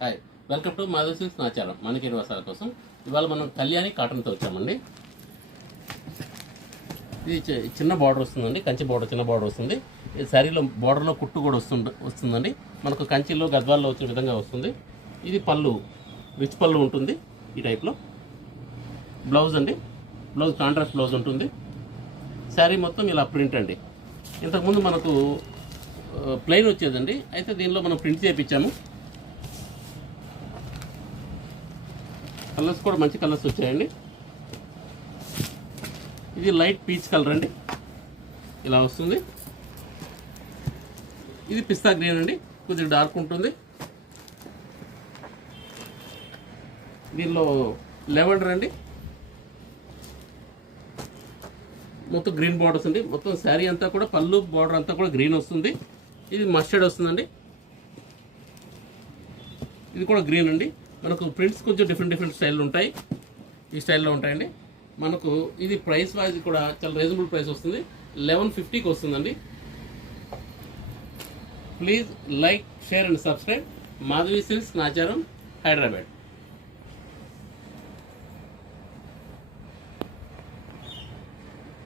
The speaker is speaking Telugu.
Hi, welcome to Madhav silks Nacharam మనకి వసాల కోసం. ఇవాళ మనం కళ్యాణి కాటన్తో వచ్చామండి. ఇది చిన్న బార్డర్ వస్తుందండి, కంచి బార్డర్, చిన్న బార్డర్ వస్తుంది. ఈ శారీలో బార్డర్లో కుట్టు కూడా వస్తుందండి. మనకు కంచిలో గద్వాల్లో వచ్చిన విధంగా వస్తుంది. ఇది పళ్ళు, రిచ్ పళ్ళు ఉంటుంది ఈ టైప్లో. బ్లౌజ్ అండి, బ్లౌజ్ కాంట్రాస్ట్ బ్లౌజ్ ఉంటుంది. శారీ మొత్తం ఇలా ప్రింట్ అండి. ఇంతకుముందు మనకు ప్లెయిన్ వచ్చేదండి, అయితే దీనిలో మనం ప్రింట్ చేయించాము. కలర్స్ కూడా మంచి కలర్స్ వచ్చాయండి. ఇది లైట్ పీచ్ కలర్ అండి, ఇలా వస్తుంది. ఇది పిస్తా గ్రీన్ అండి, కొద్దిగా డార్క్ ఉంటుంది. దీనిలో లెవెండర్ అండి, మొత్తం గ్రీన్ బార్డర్స్ అండి. మొత్తం శారీ అంతా కూడా పళ్ళు బార్డర్ అంతా కూడా గ్రీన్ వస్తుంది. ఇది మస్టర్డ్ వస్తుందండి, ఇది కూడా గ్రీన్ అండి. మనకు ప్రింట్స్ కొంచెం డిఫరెంట్ స్టైల్లో ఉంటాయి, ఈ స్టైల్లో ఉంటాయండి. మనకు ఇది ప్రైస్ వైజ్ కూడా చాలా రీజనబుల్ ప్రైస్ వస్తుంది, 1150కి వస్తుందండి. Please like, share and subscribe. Madhavi silks Nacharam, Hyderabad.